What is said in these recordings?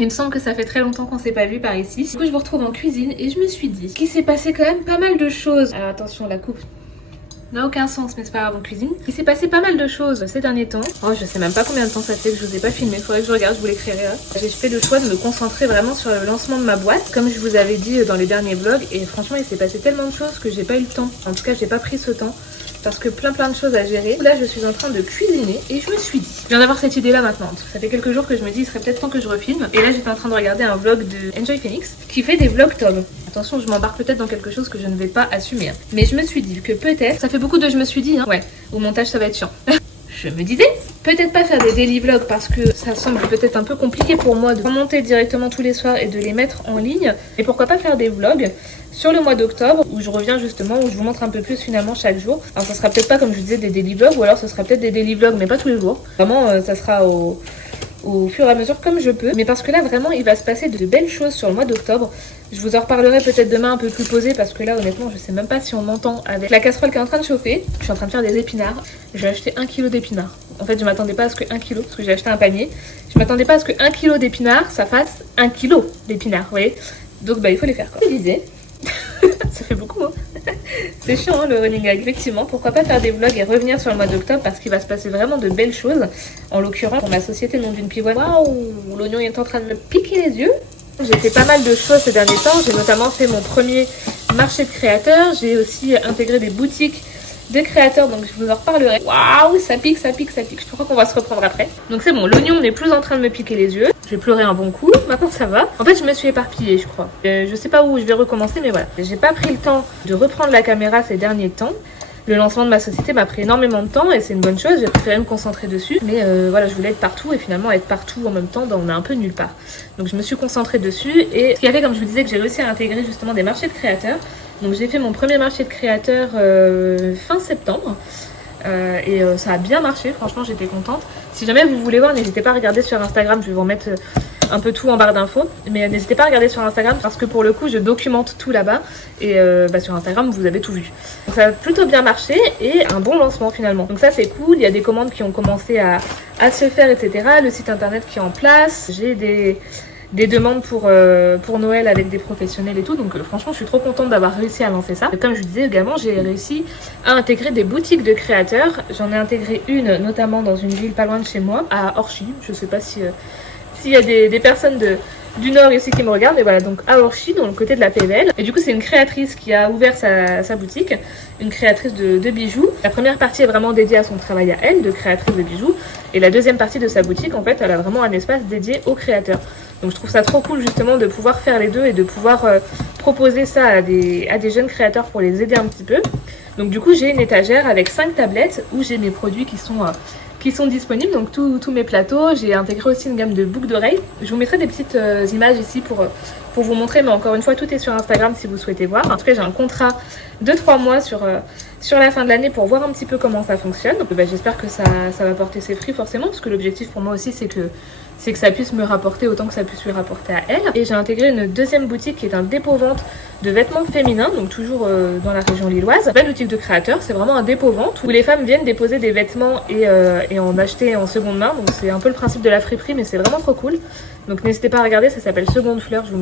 Il me semble que ça fait très longtemps qu'on s'est pas vu par ici. Du coup je vous retrouve en cuisine et je me suis dit qu'il s'est passé quand même pas mal de choses. Alors attention, la coupe n'a aucun sens, mais c'est pas grave, en cuisine. Il s'est passé pas mal de choses ces derniers temps. Oh, je sais même pas combien de temps ça fait que je vous ai pas filmé. Faudrait que je regarde, je vous l'écrirai là. J'ai fait le choix de me concentrer vraiment sur le lancement de ma boîte, comme je vous avais dit dans les derniers vlogs. Et franchement, il s'est passé tellement de choses que j'ai pas eu le temps. En tout cas, j'ai pas pris ce temps. Parce que plein de choses à gérer. Là je suis en train de cuisiner et je me suis dit, je viens d'avoir cette idée là maintenant. Ça fait quelques jours que je me dis il serait peut-être temps que je refilme. Et là j'étais en train de regarder un vlog de Enjoy Phoenix qui fait des vlogtob. Attention, je m'embarque peut-être dans quelque chose que je ne vais pas assumer. Mais je me suis dit que peut-être, ça fait beaucoup de je me suis dit, hein. Ouais, au montage ça va être chiant. Je me disais, peut-être pas faire des daily vlogs parce que ça semble peut-être un peu compliqué pour moi de remonter directement tous les soirs et de les mettre en ligne. Et pourquoi pas faire des vlogs sur le mois d'octobre où je reviens justement, où je vous montre un peu plus finalement chaque jour. Alors ça sera peut-être pas comme je vous disais des daily vlogs, ou alors ce sera peut-être des daily vlogs mais pas tous les jours. Vraiment ça sera au fur et à mesure comme je peux. Mais parce que là vraiment il va se passer de belles choses sur le mois d'octobre. Je vous en reparlerai peut-être demain un peu plus posé parce que là honnêtement je sais même pas si on m'entend avec la casserole qui est en train de chauffer. Je suis en train de faire des épinards. J'ai acheté 1 kg d'épinards. En fait je m'attendais pas à ce que 1 kg, parce que j'ai acheté un panier. Je m'attendais pas à ce que 1 kg d'épinards ça fasse 1 kg d'épinards, vous voyez. Donc bah il faut les faire quoi. Je disais. Ça fait beaucoup hein. C'est chiant hein, le running gag. Effectivement, pourquoi pas faire des vlogs et revenir sur le mois d'octobre parce qu'il va se passer vraiment de belles choses. En l'occurrence pour ma société Nom d'une pivoine. Waouh, l'oignon est en train de me piquer les yeux. J'ai fait pas mal de choses ces derniers temps. J'ai notamment fait mon premier marché de créateurs. J'ai aussi intégré des boutiques de créateurs, donc je vous en reparlerai. Waouh, ça pique, ça pique, ça pique. Je crois qu'on va se reprendre après. Donc c'est bon, l'oignon n'est plus en train de me piquer les yeux. J'ai pleuré un bon coup, maintenant ça va. En fait, je me suis éparpillée, je crois. Je sais pas où je vais recommencer, mais voilà. J'ai pas pris le temps de reprendre la caméra ces derniers temps. Le lancement de ma société m'a pris énormément de temps et c'est une bonne chose, j'ai préféré me concentrer dessus. Mais voilà, je voulais être partout et finalement être partout en même temps, on est un peu nulle part. Donc je me suis concentrée dessus et ce qui a fait, comme je vous disais, que j'ai réussi à intégrer justement des marchés de créateurs. Donc j'ai fait mon premier marché de créateurs fin septembre. Et ça a bien marché, franchement j'étais contente. Si jamais vous voulez voir, n'hésitez pas à regarder sur Instagram, je vais vous remettre un peu tout en barre d'infos. Mais n'hésitez pas à regarder sur Instagram parce que pour le coup je documente tout là-bas. Et sur Instagram vous avez tout vu. Donc ça a plutôt bien marché et un bon lancement finalement. Donc ça c'est cool, il y a des commandes qui ont commencé à se faire, etc. Le site internet qui est en place, j'ai des demandes pour Noël avec des professionnels et tout, donc franchement je suis trop contente d'avoir réussi à lancer ça. Et comme je vous disais également, j'ai réussi à intégrer des boutiques de créateurs. J'en ai intégré une notamment dans une ville pas loin de chez moi, à Orchy. Je sais pas s'il y a des personnes du Nord ici qui me regardent, mais voilà, donc à Orchy, dans le côté de la PVL. Et du coup c'est une créatrice qui a ouvert sa boutique, une créatrice de bijoux. La première partie est vraiment dédiée à son travail à elle, de créatrice de bijoux, et la deuxième partie de sa boutique, en fait, elle a vraiment un espace dédié aux créateurs. Donc je trouve ça trop cool justement de pouvoir faire les deux et de pouvoir proposer ça à des jeunes créateurs pour les aider un petit peu. Donc du coup j'ai une étagère avec 5 tablettes où j'ai mes produits qui sont disponibles, donc tous mes plateaux. J'ai intégré aussi une gamme de boucles d'oreilles. Je vous mettrai des petites images ici pour vous montrer, mais encore une fois tout est sur Instagram si vous souhaitez voir. En tout cas j'ai un contrat de 3 mois sur la fin de l'année pour voir un petit peu comment ça fonctionne. Donc j'espère que ça va porter ses fruits forcément, parce que l'objectif pour moi aussi c'est que ça puisse me rapporter autant que ça puisse lui rapporter à elle. Et j'ai intégré une deuxième boutique qui est un dépôt-vente de vêtements féminins, donc toujours dans la région lilloise. C'est pas une boutique de créateurs, c'est vraiment un dépôt-vente où les femmes viennent déposer des vêtements et en acheter en seconde main. Donc c'est un peu le principe de la friperie, mais c'est vraiment trop cool. Donc n'hésitez pas à regarder, ça s'appelle Seconde Fleur, je vous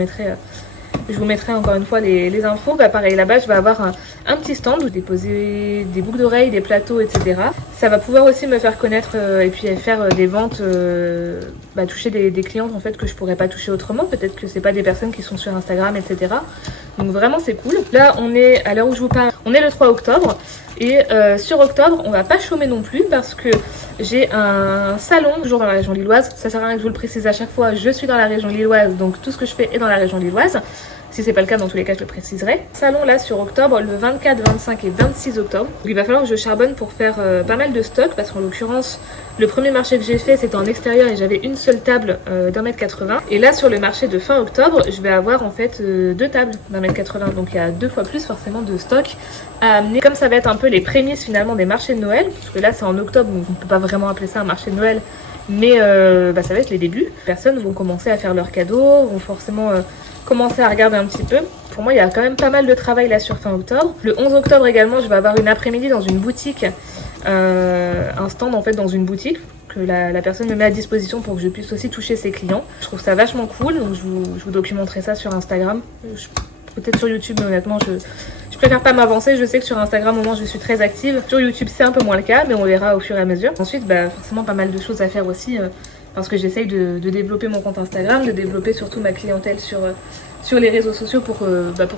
mettrai encore une fois les infos. Pareil, là-bas je vais avoir un petit stand où déposer des boucles d'oreilles, des plateaux, etc. Ça va pouvoir aussi me faire connaître et puis faire des ventes, toucher des clientes en fait que je pourrais pas toucher autrement. Peut-être que c'est pas des personnes qui sont sur Instagram, etc. Donc vraiment c'est cool. Là on est, à l'heure où je vous parle, on est le 3 octobre. Et sur octobre, on va pas chômer non plus parce que j'ai un salon toujours dans la région lilloise. Ça sert à rien que je vous le précise à chaque fois, je suis dans la région lilloise, donc tout ce que je fais est dans la région lilloise. Si c'est pas le cas, dans tous les cas, je le préciserai. Salon là sur octobre, le 24, 25 et 26 octobre. Donc il va falloir que je charbonne pour faire pas mal de stock parce qu'en l'occurrence, le premier marché que j'ai fait, c'était en extérieur et j'avais une seule table d'1,80 m. Et là, sur le marché de fin octobre, je vais avoir en fait 2 tables d'1,80 m. Donc il y a 2 fois plus forcément de stock à amener. Comme ça va être un peu les prémices finalement des marchés de Noël, parce que là c'est en octobre, donc on ne peut pas vraiment appeler ça un marché de Noël. Mais ça va être les débuts. Les personnes vont commencer à faire leurs cadeaux, vont forcément commencer à regarder un petit peu. Pour moi, il y a quand même pas mal de travail là sur fin octobre. Le 11 octobre également, je vais avoir une après-midi dans une boutique un stand en fait dans une boutique que la personne me met à disposition pour que je puisse aussi toucher ses clients. Je trouve ça vachement cool, donc je vous documenterai ça sur Instagram. Peut-être sur YouTube, mais honnêtement, je préfère pas m'avancer. Je sais que sur Instagram, au moins, je suis très active. Sur YouTube, c'est un peu moins le cas, mais on verra au fur et à mesure. Ensuite, forcément, pas mal de choses à faire aussi, parce que j'essaye de développer mon compte Instagram, de développer surtout ma clientèle sur les réseaux sociaux pour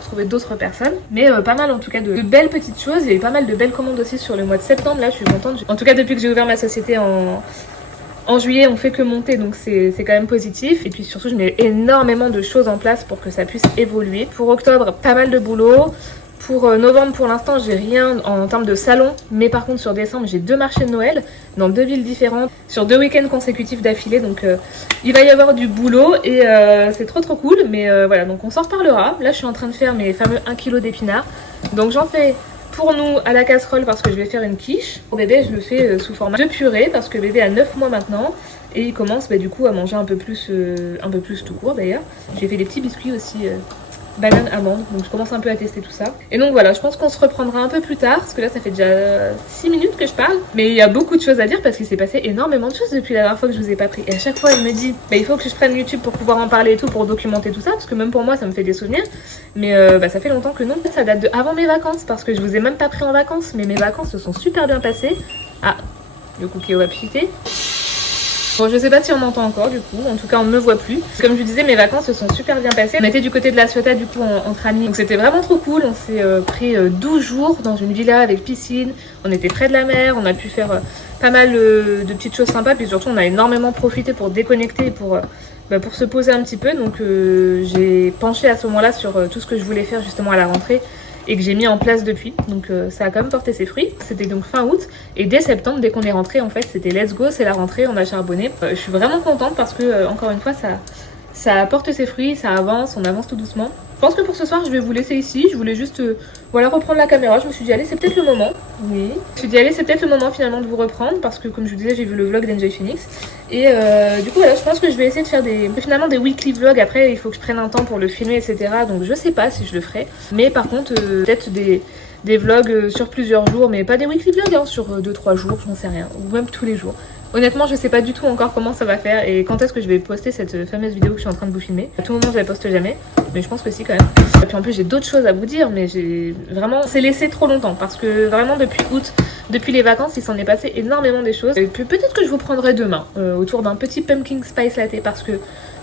trouver d'autres personnes. Mais pas mal en tout cas de belles petites choses. Il y a eu pas mal de belles commandes aussi sur le mois de septembre. Là, je suis contente. En tout cas, depuis que j'ai ouvert ma société en juillet, on fait que monter, donc c'est quand même positif. Et puis surtout, je mets énormément de choses en place pour que ça puisse évoluer. Pour octobre, pas mal de boulot. Pour novembre, pour l'instant, j'ai rien en termes de salon. Mais par contre, sur décembre, j'ai 2 marchés de Noël dans 2 villes différentes, sur 2 week-ends consécutifs d'affilée. Donc, il va y avoir du boulot et c'est trop cool. Mais voilà, donc on s'en reparlera. Là, je suis en train de faire mes fameux 1 kg d'épinards. Donc, j'en fais pour nous à la casserole parce que je vais faire une quiche. Pour bébé, je le fais sous format de purée parce que bébé a 9 mois maintenant. Et il commence du coup à manger un peu plus tout court d'ailleurs. J'ai fait des petits biscuits aussi. Banane amande, donc je commence un peu à tester tout ça. Et donc voilà, je pense qu'on se reprendra un peu plus tard, parce que là ça fait déjà 6 minutes que je parle. Mais il y a beaucoup de choses à dire parce qu'il s'est passé énormément de choses depuis la dernière fois que je vous ai pas pris. Et à chaque fois, elle me dit, il faut que je prenne YouTube pour pouvoir en parler et tout, pour documenter tout ça, parce que même pour moi ça me fait des souvenirs. Mais ça fait longtemps que non, ça date de avant mes vacances, parce que je vous ai même pas pris en vacances, mais mes vacances se sont super bien passées. Ah, le cookie au apicité. Bon, je sais pas si on m'entend encore du coup, en tout cas on ne me voit plus. Comme je vous disais, mes vacances se sont super bien passées. On était du côté de la Ciotat du coup entre amis, donc c'était vraiment trop cool. On s'est pris 12 jours dans une villa avec piscine, on était près de la mer, on a pu faire pas mal de petites choses sympas. Puis surtout on a énormément profité pour déconnecter et pour se poser un petit peu. Donc j'ai penché à ce moment là sur tout ce que je voulais faire justement à la rentrée et que j'ai mis en place depuis, donc ça a quand même porté ses fruits. C'était donc fin août et dès septembre, dès qu'on est rentré, en fait c'était let's go, c'est la rentrée, on a charbonné. Je suis vraiment contente parce que encore une fois ça porte ses fruits, ça avance, on avance tout doucement. Je pense que pour ce soir je vais vous laisser ici. Je voulais juste reprendre la caméra. Je me suis dit allez, c'est peut-être le moment. Oui. Je me suis dit allez, c'est peut-être le moment finalement de vous reprendre parce que comme je vous disais, j'ai vu le vlog d'Enjoy Phoenix. Et du coup voilà, je pense que je vais essayer de faire finalement des weekly vlogs. Après il faut que je prenne un temps pour le filmer, etc. Donc je sais pas si je le ferai. Mais par contre peut-être des vlogs sur plusieurs jours, mais pas des weekly vlogs hein, sur 2-3 jours, j'en sais rien. Ou même tous les jours. Honnêtement, je sais pas du tout encore comment ça va faire et quand est-ce que je vais poster cette fameuse vidéo que je suis en train de vous filmer. À tout moment, je la poste jamais, mais je pense que si quand même. Et puis en plus, j'ai d'autres choses à vous dire, mais j'ai vraiment... C'est laissé trop longtemps parce que vraiment depuis août, depuis les vacances, il s'en est passé énormément des choses. Et puis peut-être que je vous prendrai demain autour d'un petit pumpkin spice latte parce que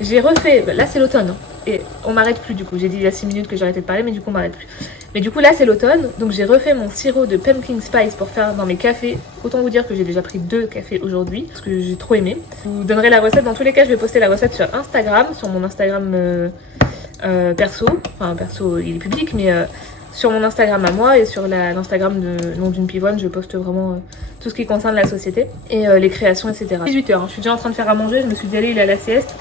j'ai refait... Là, c'est l'automne hein, et on m'arrête plus du coup. J'ai dit il y a 6 minutes que j'arrêtais de parler, mais du coup, on m'arrête plus. Mais du coup là c'est l'automne, donc j'ai refait mon sirop de pumpkin spice pour faire dans mes cafés. Autant vous dire que j'ai déjà pris 2 cafés aujourd'hui, parce que j'ai trop aimé. Je vous donnerai la recette, dans tous les cas je vais poster la recette sur Instagram, sur mon Instagram perso. Enfin perso il est public, mais sur mon Instagram à moi et sur l'Instagram de Nom d'une Pivoine, je poste vraiment tout ce qui concerne la société et les créations, etc. 18h, hein, je suis déjà en train de faire à manger, je me suis dit allez il est à la sieste.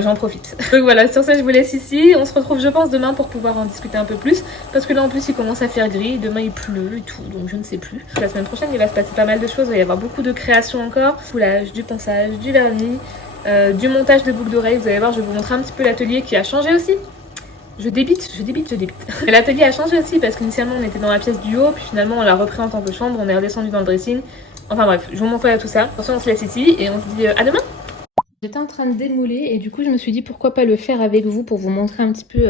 J'en profite. Donc voilà, sur ce je vous laisse ici. On se retrouve je pense demain pour pouvoir en discuter un peu plus. Parce que là en plus il commence à faire gris, demain il pleut et tout, donc je ne sais plus. La semaine prochaine il va se passer pas mal de choses, il va y avoir beaucoup de créations encore. Coulage, du ponçage, du vernis, du montage de boucles d'oreilles. Vous allez voir, je vais vous montrer un petit peu l'atelier qui a changé aussi. Je débite. L'atelier a changé aussi parce qu'initialement on était dans la pièce du haut, puis finalement on l'a repris en tant que chambre, on est redescendu dans le dressing. Enfin bref, je vous montrerai tout ça. Attention, on se laisse ici et on se dit à demain. J'étais en train de démouler et du coup je me suis dit pourquoi pas le faire avec vous pour vous montrer un petit peu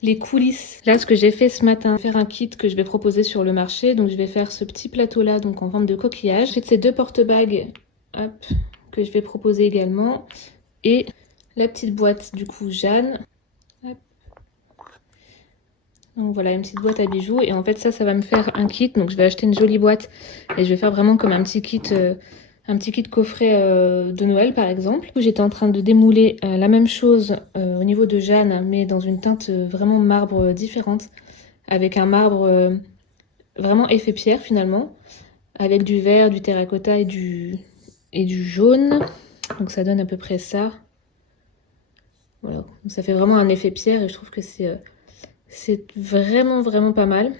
les coulisses. Là ce que j'ai fait ce matin, faire un kit que je vais proposer sur le marché. Donc je vais faire ce petit plateau là donc en forme de coquillage. J'ai ces 2 porte-bagues que je vais proposer également. Et la petite boîte du coup Jeanne. Hop. Donc voilà, une petite boîte à bijoux. Et en fait ça va me faire un kit. Donc je vais acheter une jolie boîte et je vais faire vraiment comme un petit kit... un petit kit coffret de Noël par exemple. J'étais en train de démouler la même chose au niveau de Jeanne, mais dans une teinte vraiment marbre différente, avec un marbre vraiment effet pierre finalement, avec du vert, du terracotta et du jaune. Donc ça donne à peu près ça. Voilà, donc ça fait vraiment un effet pierre et je trouve que c'est vraiment pas mal.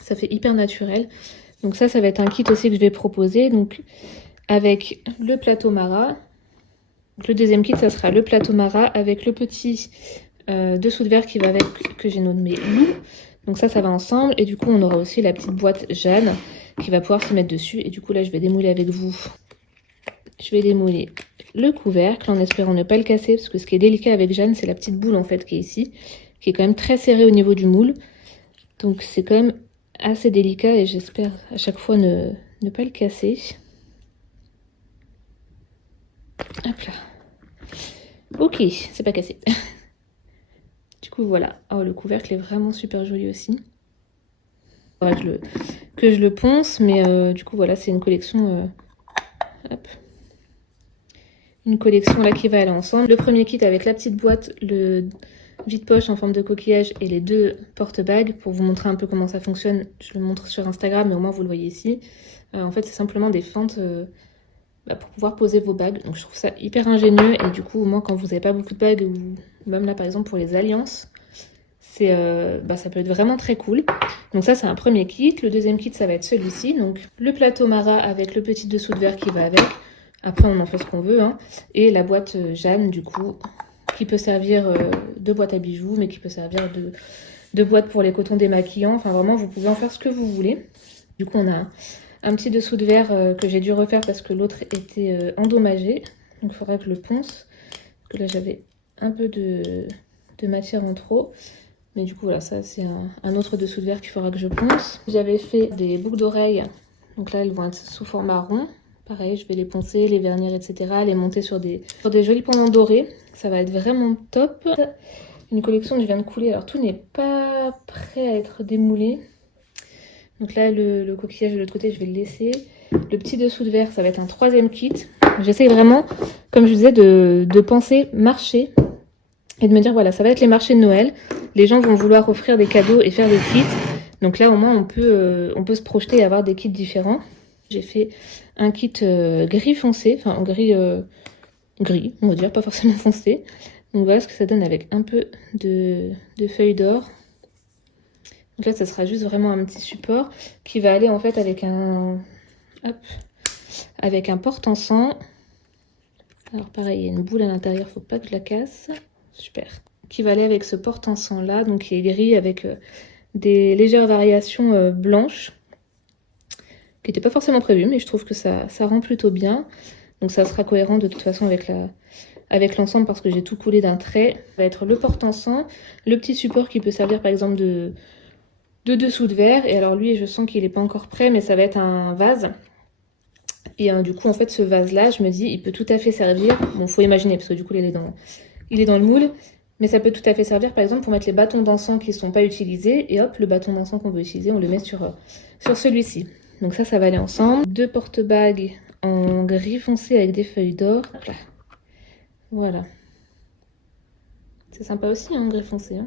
Ça fait hyper naturel. Donc ça va être un kit aussi que je vais proposer. Donc avec le plateau Mara. Le deuxième kit, ça sera le plateau Mara avec le petit dessous de verre qui va avec, que j'ai nommé Lou. Donc ça va ensemble. Et du coup, on aura aussi la petite boîte Jeanne qui va pouvoir se mettre dessus. Et du coup là je vais démouler avec vous. Je vais démouler le couvercle en espérant ne pas le casser, parce que ce qui est délicat avec Jeanne, c'est la petite boule en fait qui est ici, qui est quand même très serrée au niveau du moule. Donc c'est quand même assez délicat et j'espère à chaque fois ne pas le casser. Hop là. Ok, c'est pas cassé. Du coup voilà. Oh, le couvercle est vraiment super joli aussi. Faudrait que je le ponce, mais du coup voilà, c'est une collection... hop. Une collection là qui va aller ensemble. Le premier kit avec la petite boîte, le vide-poche en forme de coquillage et les deux porte-bagues. Pour vous montrer un peu comment ça fonctionne, je le montre sur Instagram, mais au moins vous le voyez ici. En fait, c'est simplement des fentes pour pouvoir poser vos bagues. Donc je trouve ça hyper ingénieux. Et du coup, au moins quand vous n'avez pas beaucoup de bagues, ou même là par exemple pour les alliances, ça peut être vraiment très cool. Donc ça, c'est un premier kit. Le deuxième kit, ça va être celui-ci. Donc le plateau Mara avec le petit dessous de verre qui va avec. Après, on en fait ce qu'on veut, hein. Et la boîte Jeanne, du coup, qui peut servir de boîte à bijoux, mais qui peut servir de boîte pour les cotons démaquillants. Enfin, vraiment, vous pouvez en faire ce que vous voulez. Du coup, on a un petit dessous de verre que j'ai dû refaire parce que l'autre était endommagé. Donc, il faudra que je le ponce. Parce que là, j'avais un peu de matière en trop. Mais du coup, voilà, ça, c'est un autre dessous de verre qu'il faudra que je ponce. J'avais fait des boucles d'oreilles. Donc là, elles vont être sous format rond. Pareil, je vais les poncer, les vernir, etc. Les monter sur des jolis pendants dorés. Ça va être vraiment top. Une collection que je viens de couler. Alors, tout n'est pas prêt à être démoulé. Donc là, le coquillage de l'autre côté, je vais le laisser. Le petit dessous de verre, ça va être un troisième kit. J'essaye vraiment, comme je disais, de penser marché. Et de me dire, voilà, ça va être les marchés de Noël. Les gens vont vouloir offrir des cadeaux et faire des kits. Donc là, au moins, on peut se projeter et avoir des kits différents. J'ai fait un kit gris foncé, enfin gris, on va dire, pas forcément foncé. Donc voilà ce que ça donne avec un peu de feuilles d'or. Donc là, ça sera juste vraiment un petit support qui va aller en fait avec avec un porte-encens. Alors pareil, il y a une boule à l'intérieur, faut pas que je la casse. Super. Qui va aller avec ce porte-encens là, donc qui est gris avec des légères variations blanches. Qui n'était pas forcément prévu, mais je trouve que ça rend plutôt bien. Donc ça sera cohérent de toute façon avec l'ensemble parce que j'ai tout coulé d'un trait. Ça va être le porte-encens, le petit support qui peut servir par exemple de dessous de verre. Et alors lui, je sens qu'il n'est pas encore prêt, mais ça va être un vase. Et du coup, en fait, ce vase-là, je me dis, il peut tout à fait servir. Bon, faut imaginer, parce que du coup, il est dans le moule. Mais ça peut tout à fait servir, par exemple, pour mettre les bâtons d'encens qui ne sont pas utilisés. Et hop, le bâton d'encens qu'on veut utiliser, on le met sur celui-ci. Donc ça va aller ensemble. Deux porte-bagues en gris foncé avec des feuilles d'or. Voilà. C'est sympa aussi, hein, gris foncé. Hein.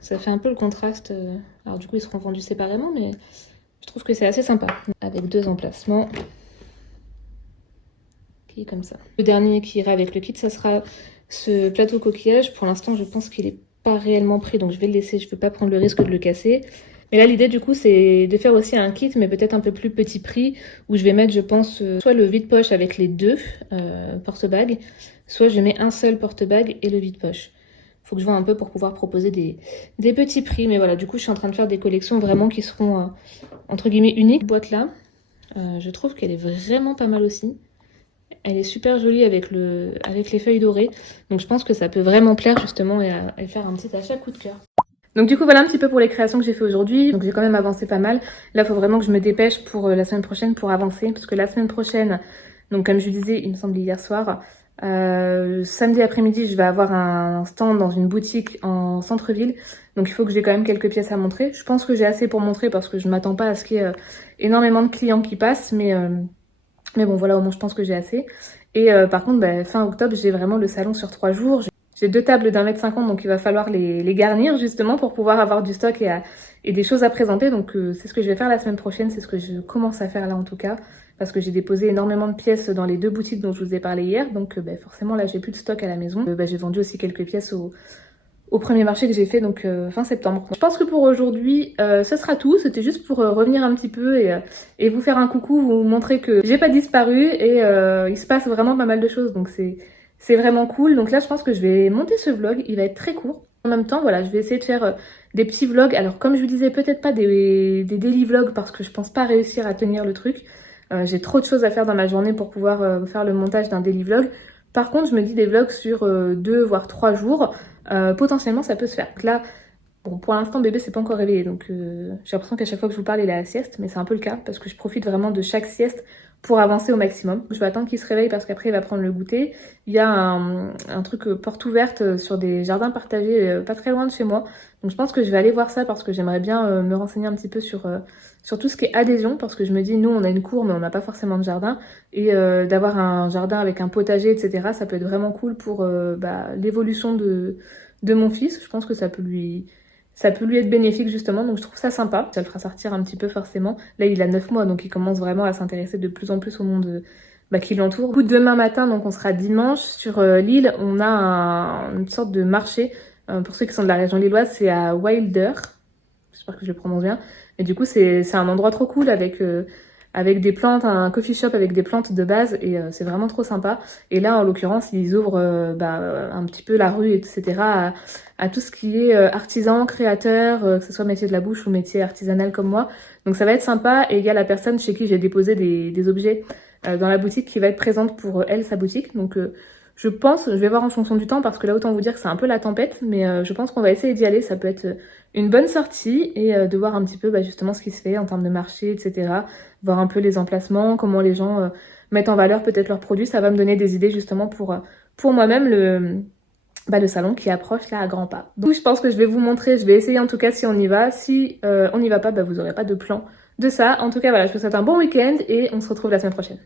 Ça fait un peu le contraste. Alors du coup, ils seront vendus séparément, mais je trouve que c'est assez sympa. Avec deux emplacements. Qui est comme ça. Le dernier qui ira avec le kit, ça sera ce plateau coquillage. Pour l'instant, je pense qu'il n'est pas réellement pris, donc je vais le laisser. Je ne veux pas prendre le risque de le casser. Mais là, l'idée, du coup, c'est de faire aussi un kit, mais peut-être un peu plus petit prix, où je vais mettre, je pense, soit le vide-poche avec les deux porte-bagues, soit je mets un seul porte-bague et le vide-poche. Il faut que je vois un peu pour pouvoir proposer des petits prix. Mais voilà, du coup, je suis en train de faire des collections vraiment qui seront, entre guillemets, uniques. Cette boîte-là, je trouve qu'elle est vraiment pas mal aussi. Elle est super jolie avec les feuilles dorées. Donc, je pense que ça peut vraiment plaire, justement, et faire un petit achat coup de cœur. Donc du coup voilà un petit peu pour les créations que j'ai fait aujourd'hui. Donc j'ai quand même avancé pas mal. Là il faut vraiment que je me dépêche pour la semaine prochaine pour avancer. Parce que la semaine prochaine, donc comme je disais, il me semble hier soir, samedi après-midi je vais avoir un stand dans une boutique en centre-ville. Donc il faut que j'ai quand même quelques pièces à montrer. Je pense que j'ai assez pour montrer parce que je ne m'attends pas à ce qu'il y ait énormément de clients qui passent. Mais bon voilà, au moins je pense que j'ai assez. Et par contre fin octobre j'ai vraiment le salon sur 3 jours. J'ai deux tables d'1,50 m, donc il va falloir les garnir justement pour pouvoir avoir du stock et des choses à présenter. Donc c'est ce que je vais faire la semaine prochaine, c'est ce que je commence à faire là en tout cas. Parce que j'ai déposé énormément de pièces dans les deux boutiques dont je vous ai parlé hier. Donc forcément là j'ai plus de stock à la maison. J'ai vendu aussi quelques pièces au premier marché que j'ai fait donc fin septembre. Je pense que pour aujourd'hui ce sera tout. C'était juste pour revenir un petit peu et vous faire un coucou, vous montrer que j'ai pas disparu et il se passe vraiment pas mal de choses. Donc c'est vraiment cool. Donc là, je pense que je vais monter ce vlog. Il va être très court. En même temps, voilà, je vais essayer de faire des petits vlogs. Alors comme je vous disais, peut-être pas des daily vlogs parce que je pense pas réussir à tenir le truc. J'ai trop de choses à faire dans ma journée pour pouvoir faire le montage d'un daily vlog. Par contre, je me dis des vlogs sur 2 voire 3 jours. Potentiellement, ça peut se faire. Donc là, bon, pour l'instant, bébé s'est pas encore réveillé. Donc j'ai l'impression qu'à chaque fois que je vous parle, il est à la sieste. Mais c'est un peu le cas parce que je profite vraiment de chaque sieste pour avancer au maximum. Je vais attendre qu'il se réveille parce qu'après il va prendre le goûter. Il y a un truc porte ouverte sur des jardins partagés pas très loin de chez moi. Donc je pense que je vais aller voir ça parce que j'aimerais bien me renseigner un petit peu sur tout ce qui est adhésion. Parce que je me dis, nous on a une cour mais on n'a pas forcément de jardin. Et d'avoir un jardin avec un potager, etc. ça peut être vraiment cool pour l'évolution de mon fils. Je pense que ça peut lui être bénéfique justement, donc je trouve ça sympa. Ça le fera sortir un petit peu forcément. Là, il a 9 mois, donc il commence vraiment à s'intéresser de plus en plus au monde qui l'entoure. Du coup, demain matin, donc on sera dimanche, sur l'île, on a une sorte de marché. Pour ceux qui sont de la région lilloise, c'est à Wilder. J'espère que je le prononce bien. Et du coup, c'est un endroit trop cool avec des plantes, un coffee shop avec des plantes de base et c'est vraiment trop sympa. Et là, en l'occurrence, ils ouvrent un petit peu la rue, etc. à tout ce qui est artisan, créateur, que ce soit métier de la bouche ou métier artisanal comme moi. Donc ça va être sympa et il y a la personne chez qui j'ai déposé des objets dans la boutique qui va être présente pour elle, sa boutique. Donc je pense, je vais voir en fonction du temps parce que là autant vous dire que c'est un peu la tempête, mais je pense qu'on va essayer d'y aller, ça peut être une bonne sortie et de voir un petit peu justement ce qui se fait en termes de marché, etc. Voir un peu les emplacements, comment les gens mettent en valeur peut-être leurs produits, ça va me donner des idées justement pour moi-même le salon qui approche là à grands pas. Donc je pense que je vais vous montrer, je vais essayer en tout cas si on y va. Si on n'y va pas, vous n'aurez pas de plan de ça. En tout cas voilà, je vous souhaite un bon week-end et on se retrouve la semaine prochaine.